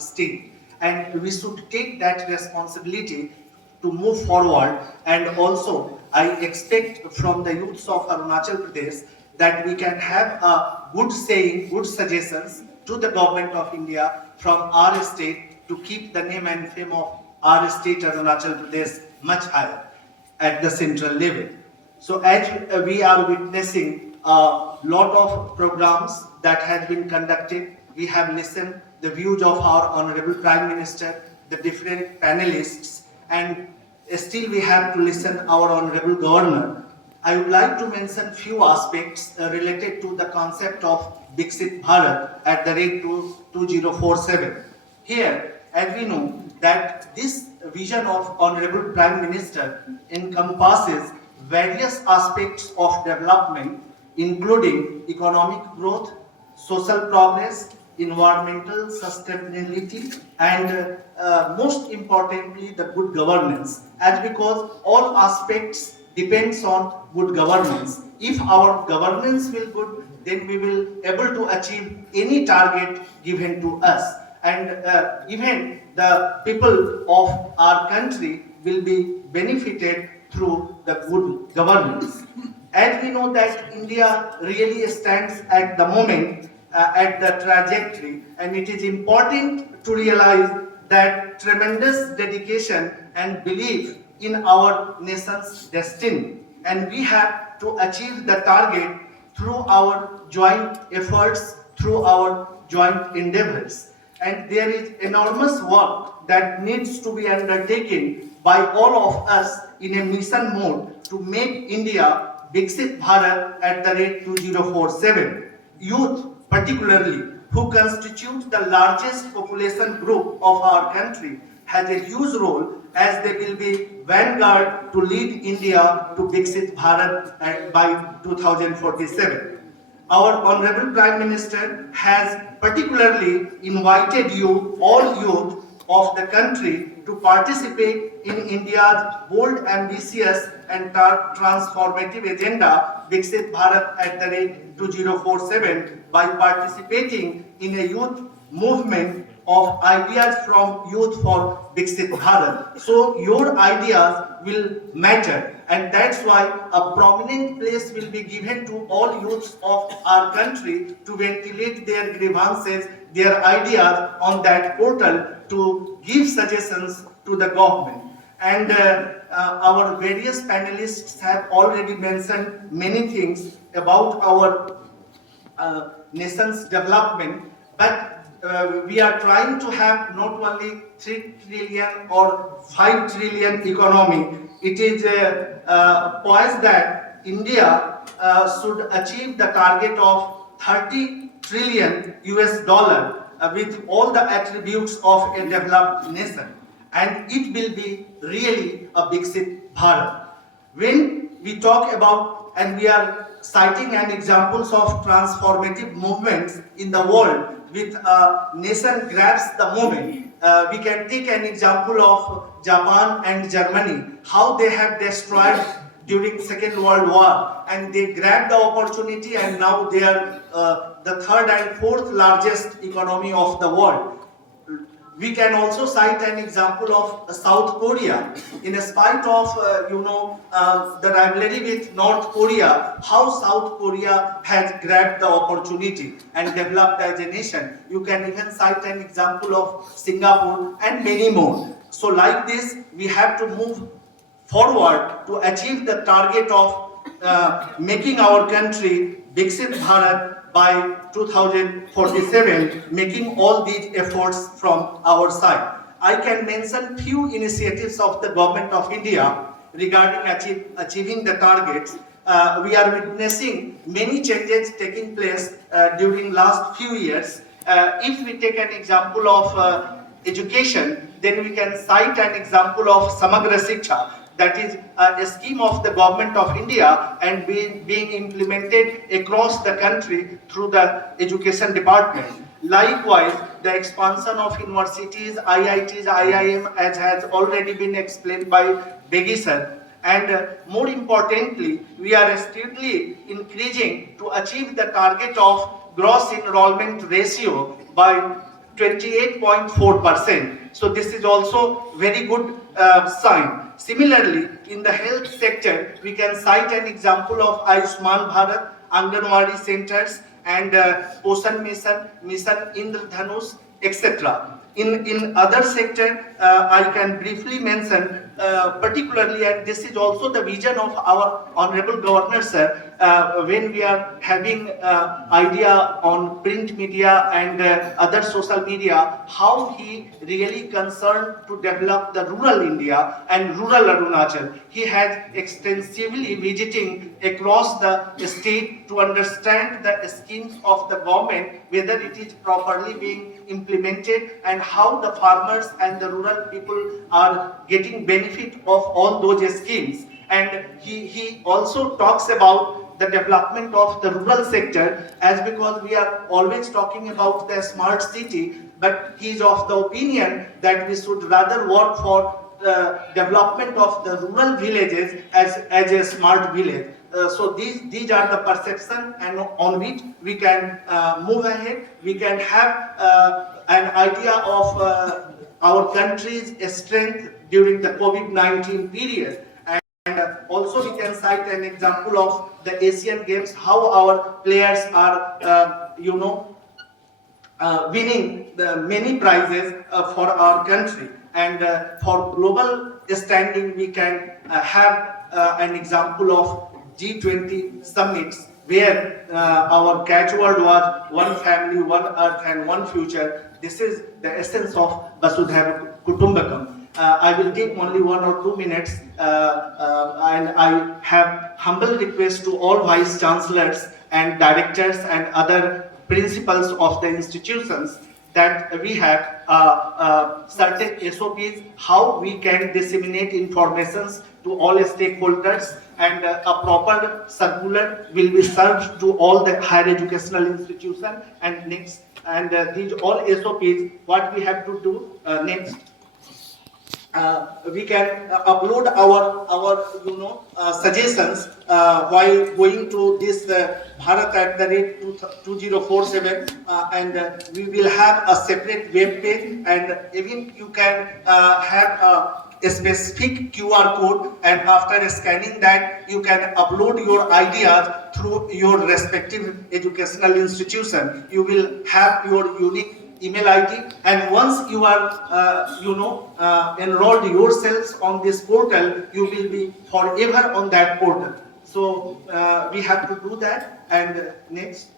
state. And we should take that responsibility to move forward. And also, I expect from the youths of Arunachal Pradesh that we can have a good saying, good suggestions to the government of India from our state to keep the name and fame of our state Arunachal Pradesh much higher at the central level. So as we are witnessing a lot of programs that have been conducted, we have listened the views of our Honorable Prime Minister, the different panelists, and still we have to listen our Honorable Governor. I would like to mention few aspects related to the concept of Vikshit Bharat at the rate 2047. Here, as we know that this vision of Honorable Prime Minister encompasses various aspects of development, including economic growth, social progress, environmental sustainability, and most importantly, the good governance. As because all aspects depends on good governance. If our governance will good, then we will able to achieve any target given to us, and even the people of our country will be benefited through the good governance. As we know that India really stands at the moment at the trajectory, and it is important to realize that tremendous dedication and belief in our nation's destiny, and we have to achieve the target through our joint efforts, through our joint endeavors. And there is enormous work that needs to be undertaken by all of us in a mission mode to make India Vikshit Bharat at the rate 2047. Youth, particularly, who constitute the largest population group of our country, has a huge role as they will be vanguard to lead India to Vikshit Bharat by 2047. Our Honorable Prime Minister has particularly invited you, all youth of the country, to participate in India's bold, ambitious and transformative agenda, Vikshit Bharat at the rate 2047, by participating in a youth movement of ideas from youth for Vikshit Bharat. So your ideas will matter, and that's why a prominent place will be given to all youths of our country to ventilate their grievances, their ideas on that portal, to give suggestions to the government. And our various panelists have already mentioned many things about our nation's development, but we are trying to have not only 3 trillion or 5 trillion economy. It is poised that India should achieve the target of 30 trillion US dollar with all the attributes of a developed nation, and it will be really a Vikshit Bharat. When we talk about, and we are citing an examples of transformative movements in the world, with a nation grabs the moment. We can take an example of Japan and Germany, how they have destroyed during Second World War, and they grabbed the opportunity, and now they are the third and fourth largest economy of the world. We can also cite an example of South Korea. In spite of the rivalry with North Korea, how South Korea has grabbed the opportunity and developed as a nation. You can even cite an example of Singapore and many more. So like this, we have to move forward to achieve the target of making our country Vikshit Bharat by 2047, making all these efforts from our side. I can mention few initiatives of the Government of India regarding achieving the targets. We are witnessing many changes taking place during last few years. If we take an example of education, then we can cite an example of Samagra Shiksha, that is a scheme of the Government of India and being implemented across the country through the Education Department. Likewise, the expansion of universities, IITs, IIM, as has already been explained by Begi sir. And more importantly, we are steadily increasing to achieve the target of gross enrollment ratio by 28.4%. So this is also very good sign. Similarly, in the health sector, we can cite an example of Ayushman Bharat, Anganwadi centers, and Poshan Mission Indradhanush, etc. In other sector, I can briefly mention particularly, and this is also the vision of our Honorable Governor Sir, when we are having idea on print media and other social media, how he really concerned to develop the rural India and rural Arunachal. He had extensively visiting across the state to understand the schemes of the government, whether it is properly being implemented and how the farmers and the rural people are getting benefit of all those schemes. And he also talks about the development of the rural sector, as because we are always talking about the smart city, but he is of the opinion that we should rather work for the development of the rural villages as a smart village. So these are the perception, and on which we can move ahead. We can have an idea of our country's strength during the COVID-19 period. And also we can cite an example of the Asian Games, how our players are, winning the many prizes for our country. And for global standing, we can have an example of G20 summits, where our catchword was one family, one earth and one future. This is the essence of Vasudhaiva Kutumbakam. I will take only 1 or 2 minutes, and I have humble request to all vice chancellors and directors and other principals of the institutions that we have certain SOPs how we can disseminate informations to all stakeholders, and a proper circular will be served to all the higher educational institutions. And next, and these all SOPs, what we have to do next. We can upload our suggestions while going to this Bharat@2047, and we will have a separate web page, and even you can have a specific QR code, and after scanning that you can upload your ideas through your respective educational institution. You will have your unique email ID, and once you are enrolled yourselves on this portal, you will be forever on that portal. So we have to do that. And next,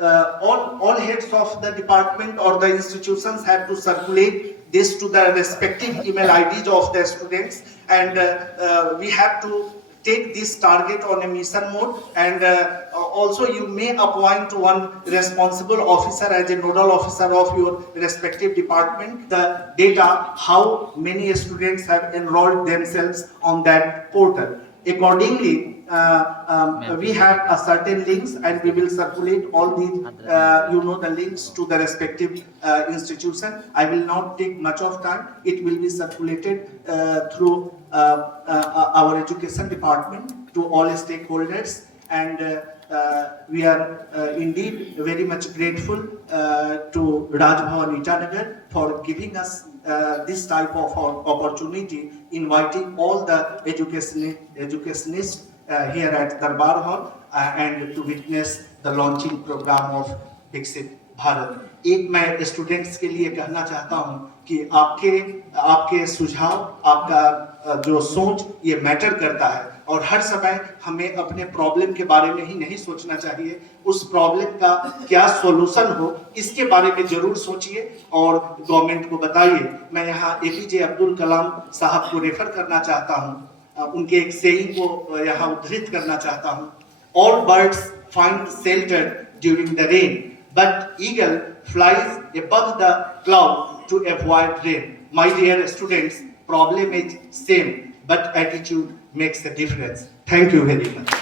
all heads of the department or the institutions have to circulate this to the respective email IDs of the students, and we have to take this target on a mission mode. And also you may appoint one responsible officer as a nodal officer of your respective department, the data how many students have enrolled themselves on that portal. Accordingly, we have a certain links, and we will circulate all these the links to the respective institution. I will not take much of time. It will be circulated through our education department to all stakeholders, and we are indeed very much grateful to Raj Bhawan Itanagar for giving us this type of opportunity, inviting all the educationists here at Darbar Hall and to witness the launching program of Vikshit Bharat. एक मैं students के लिए कहना चाहता हूं कि आपके सुझाव, आपका जो सोच, ये मैटर करता है, और हर समय हमें अपने प्रॉब्लम के बारे में ही नहीं सोचना चाहिए, उस प्रॉब्लम का क्या सॉल्यूशन हो इसके बारे में जरूर सोचिए और गवर्नमेंट को बताइए। मैं यहाँ एपीजे अब्दुल कलाम साहब को रेफर करना चाहता हूँ, उनके एक सेइंग को यहाँ उद्धृत करना चाहता हूँ। All birds find shelter during the rain, but eagle flies above the cloud to avoid rain. My dear students, problem is same, but attitude makes a difference. Thank you very much.